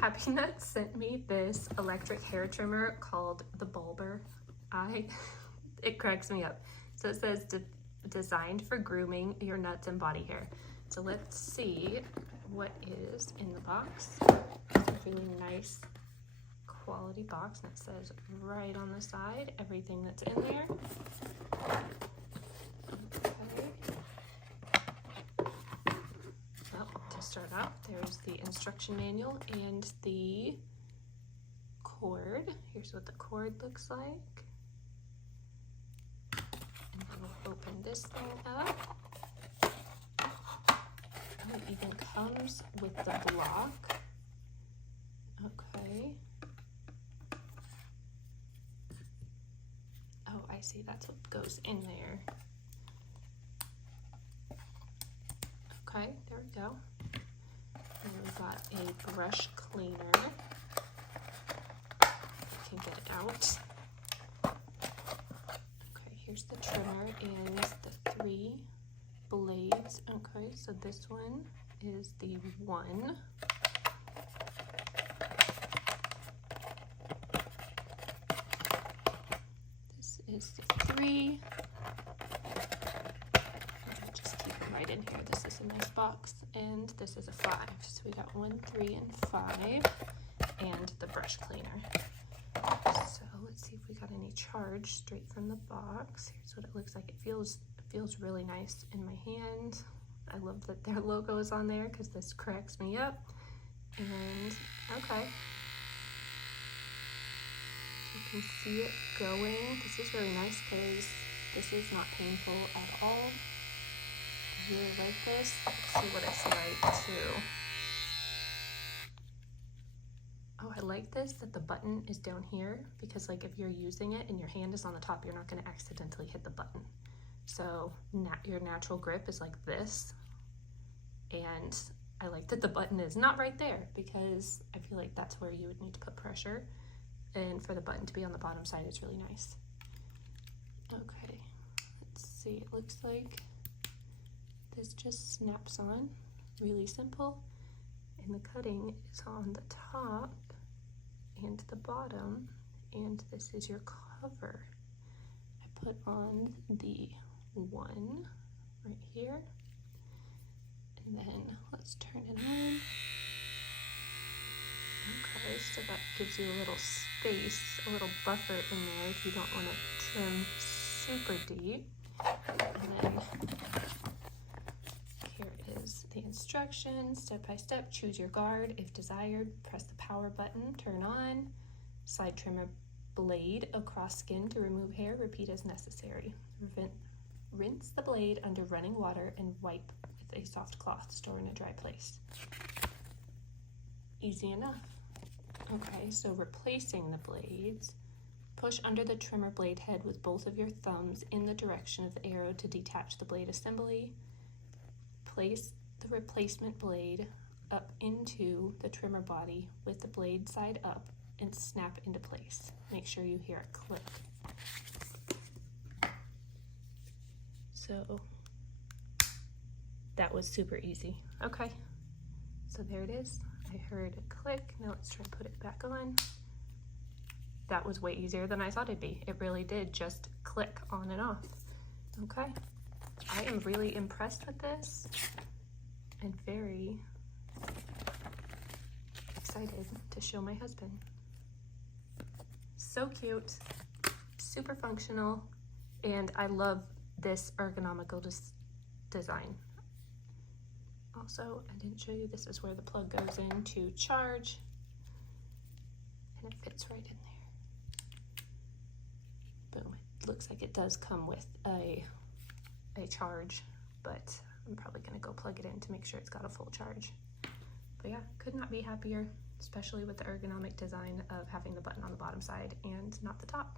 Happy Nuts sent me this electric hair trimmer called the Ballber. It cracks me up. So it says designed for grooming your nuts and body hair. So let's see what is in the box. It's a really nice quality box, and it says right on the side everything that's in there. Okay. Well, to start out, there's the instruction manual and the cord. Here's what the cord looks like. And then we'll open this thing up. Oh, it even comes with the block. Okay. Oh, I see, that's what goes in there. Okay, there we go. And we've got a brush cleaner. I can get it out. Okay, here's the trimmer and the 3 blades. Okay, so this one is the 1. This is the 3. I'll just keep it right in here. This is a nice box. And this is a 5. So we got 1, 3, and 5. And the brush cleaner. So let's see if we got any charge straight from the box. Here's what it looks like. It feels really nice in my hand. I love that their logo is on there because this cracks me up. And okay, you can see it going. This is really nice because this is not painful at all. I really like this. Let's see what it's like too. Oh, I like this that the button is down here because like if you're using it and your hand is on the top, you're not going to accidentally hit the button. So your natural grip is like this, and I like that the button is not right there because I feel like that's where you would need to put pressure, and for the button to be on the bottom side is really nice. Okay, let's see, it looks like this just snaps on, really simple, and the cutting is on the top and the bottom, and this is your cover. I put on the 1 right here, and then let's turn it on. Okay, so that gives you a little space, a little buffer in there if you don't want to trim super deep. And then here is the instructions, step by step. Choose your guard if desired. Press the power button, turn on. Slide trimmer blade across skin to remove hair. Repeat as necessary. Rinse the blade under running water and wipe with a soft cloth. Store in a dry place. Easy enough. Okay, so replacing the blades. Push under the trimmer blade head with both of your thumbs in the direction of the arrow to detach the blade assembly. Place the replacement blade up into the trimmer body with the blade side up and snap into place. Make sure you hear it click. So that was super easy. Okay, so there it is. I heard it click. Now let's try to put it back on. That was way easier than I thought it'd be. It really did just click on and off. Okay, I am really impressed with this and very excited to show my husband. So cute, super functional, and I love this ergonomical design. Also, I didn't show you, this is where the plug goes in to charge, and it fits right in there. Boom. It looks like it does come with a charge, but I'm probably gonna go plug it in to make sure it's got a full charge. But yeah, could not be happier, especially with the ergonomic design of having the button on the bottom side and not the top.